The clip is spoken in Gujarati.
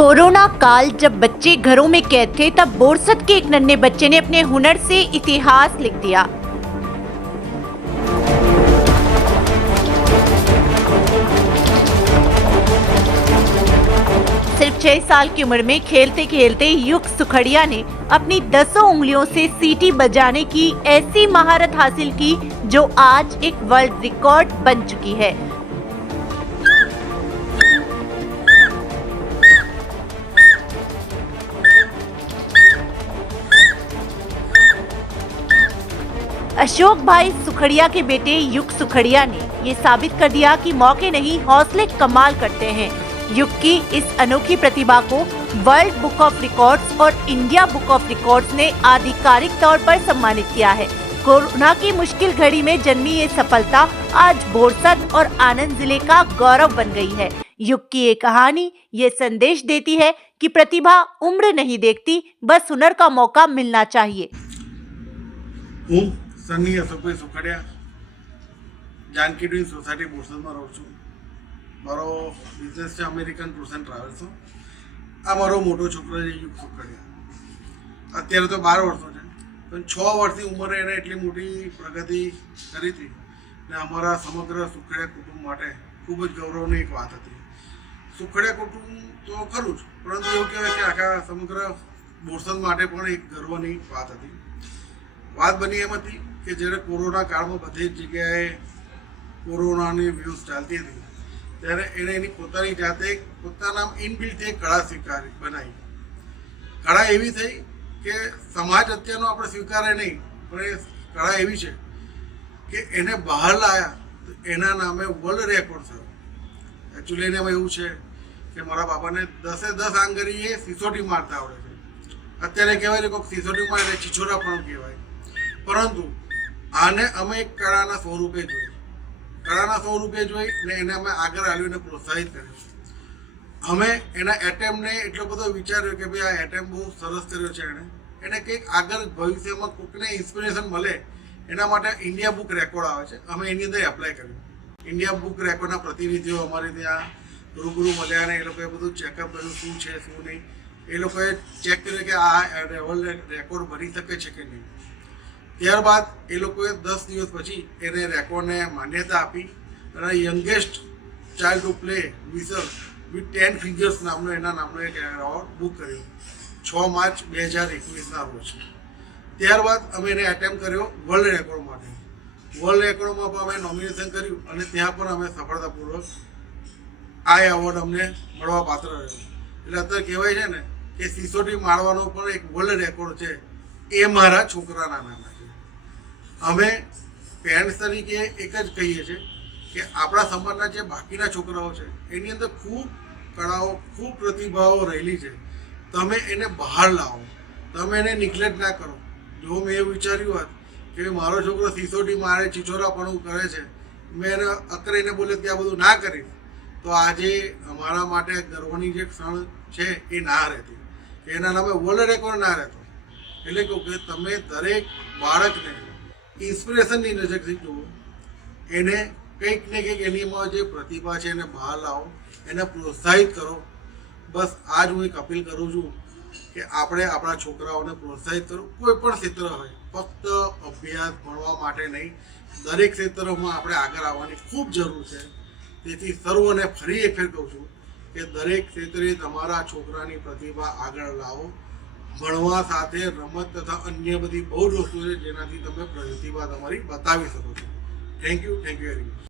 कोरोना काल जब बच्चे घरों में कैद थे, तब बोरसद के एक नन्हे बच्चे ने अपने हुनर से इतिहास लिख दिया। सिर्फ 6 साल की उम्र में खेलते खेलते युग सुखड़िया ने अपनी 10 उंगलियों से सीटी बजाने की ऐसी महारत हासिल की जो आज एक वर्ल्ड रिकॉर्ड बन चुकी है। अशोक भाई सुखड़िया के बेटे युग सुखड़िया ने ये साबित कर दिया कि मौके नहीं, हौसले कमाल करते हैं। युग की इस अनोखी प्रतिभा को वर्ल्ड बुक ऑफ रिकॉर्ड्स और इंडिया बुक ऑफ रिकॉर्ड्स ने आधिकारिक तौर पर सम्मानित किया है। कोरोना की मुश्किल घड़ी में जन्मी ये सफलता आज बोरसद और आनंद जिले का गौरव बन गई है। युग की ये कहानी ये संदेश देती है कि प्रतिभा उम्र नहीं देखती, बस हुनर का मौका मिलना चाहिए। સની અશોકભાઈ સુખડિયા જાનકી ડ્રીમ સોસાયટી બોરસદમાં રહું છું। મારો બિઝનેસ છે અમેરિકન ટૂર્સ એન્ડ ટ્રાવેલ્સનો। આ મારો મોટો છોકરો છે યુગ સુખડિયા। અત્યારે તો 12 વર્ષનો છે, પણ 6 વર્ષની ઉંમરે એને એટલી મોટી પ્રગતિ કરી હતી ને અમારા સમગ્ર સુખડિયા કુટુંબ માટે ખૂબ જ ગૌરવની એક વાત હતી। સુખડિયા કુટુંબ તો ખરું જ, પરંતુ એવું કહેવાય કે આખા સમગ્ર બોરસદ માટે પણ એક ગર્વની વાત હતી। વાત બની એમ હતી કે જ્યારે કોરોના કાળમાં બધી જ જગ્યાએ કોરોનાની ન્યૂઝ ચાલતી હતી, ત્યારે એણે એની પોતાની જાતે પોતાના ઇનબિલ્ટ એક કળા બનાવી। કળા એવી થઈ કે સમાજ અત્યારનો આપણે સ્વીકારે નહીં, પણ એ કળા એવી છે કે એને બહાર લાવ્યા તો એના નામે વર્લ્ડ રેકોર્ડ થયો। એકચ્યુઅલી એને એવું છે કે મારા બાબાને 10 આંગળીએ સિસોટી મારતા આવડે છે। અત્યારે કહેવાય ને કોઈક સિસોટી મારે છીછોરા પણ કહેવાય, પરંતુ આને અમે એક કળાના સ્વરૂપે જોઈ ને એને અમે આગળ આવીને પ્રોત્સાહિત કર્યો। અમે એના એટેમ્પને એટલો બધો વિચાર્યો કે ભાઈ આ એટેમ્પ બહુ સરસ કર્યો છે એને કંઈક આગળ ભવિષ્યમાં કોઈકને ઇન્સ્પિરેશન મળે એના માટે ઇન્ડિયા બુક રેકોર્ડ આવે છે, અમે એની અંદર એપ્લાય કર્યું। ઇન્ડિયા બુક રેકોર્ડના પ્રતિનિધિઓ અમારે ત્યાં રૂબરૂ મળ્યા ને એ લોકોએ બધું ચેકઅપ કર્યું શું છે શું નહીં। એ લોકોએ ચેક કર્યું કે આ વર્લ્ડ રેકોર્ડ બની શકે છે કે નહીં। ત્યારબાદ એ લોકોએ 10 દિવસ પછી એને રેકોર્ડને માન્યતા આપી અને youngest child to play whistle with 10 fingers નામનો એક એવોર્ડ બુક કર્યો 6 માર્ચ 2021ના રોજ। ત્યારબાદ અમે એને એટેમ્પ કર્યો વર્લ્ડ રેકોર્ડ માટે। વર્લ્ડ રેકોર્ડમાં પણ અમે નોમિનેશન કર્યું અને ત્યાં પણ અમે સફળતાપૂર્વક આ એવોર્ડ અમને મળવા પાત્ર રહ્યો। એટલે અત્યારે કહેવાય છે ને કે સિસોટી મારવાનો પણ એક વર્લ્ડ રેકોર્ડ છે, એ મારા છોકરાના નામે છે। અમે પેરેન્ટ્સ તરીકે એક જ કહીએ છીએ કે આપણા સમાજના જે બાકીના છોકરાઓ છે એની અંદર ખૂબ કળાઓ ખૂબ પ્રતિભાઓ રહેલી છે, તમે એને બહાર લાવો, તમે એને નિગ્લેક્ટ ના કરો। જો મેં એવું વિચાર્યું હોત કે મારો છોકરો સિસોટી મારે છીછોરાપણું કરે છે, મેં એને અકરીને બોલ્યો કે આ બધું ના કરીશ, તો આજે અમારા માટે ગર્વની જે ક્ષણ છે એ ના રહેતી, એના નામે વર્લ્ડ રેકોર્ડ ના રહેતો। એટલે કહું કે તમે દરેક બાળકને ઇન્સ્પિરેશનની નજરથી જુઓ, એને કંઈક ને કંઈક એનીમાં જે પ્રતિભા છે એને બહાર લાવો, એને પ્રોત્સાહિત કરો। બસ આજ હું એક અપીલ કરું છું કે આપણે આપણા છોકરાઓને પ્રોત્સાહિત કરો, કોઈ પણ ક્ષેત્ર હોય, ફક્ત અભ્યાસ ભણવા માટે નહીં, દરેક ક્ષેત્રોમાં આપણે આગળ આવવાની ખૂબ જરૂર છે। તેથી સર્વને ફરી એક ફેર કહું છું કે દરેક ક્ષેત્રે તમારા છોકરાની પ્રતિભા આગળ લાવો। ભણવા સાથે રમત તથા અન્ય બધી બહુ જ વસ્તુ છે જેનાથી તમે પ્રતિભા તમારી બતાવી શકો છો। Thank you very much.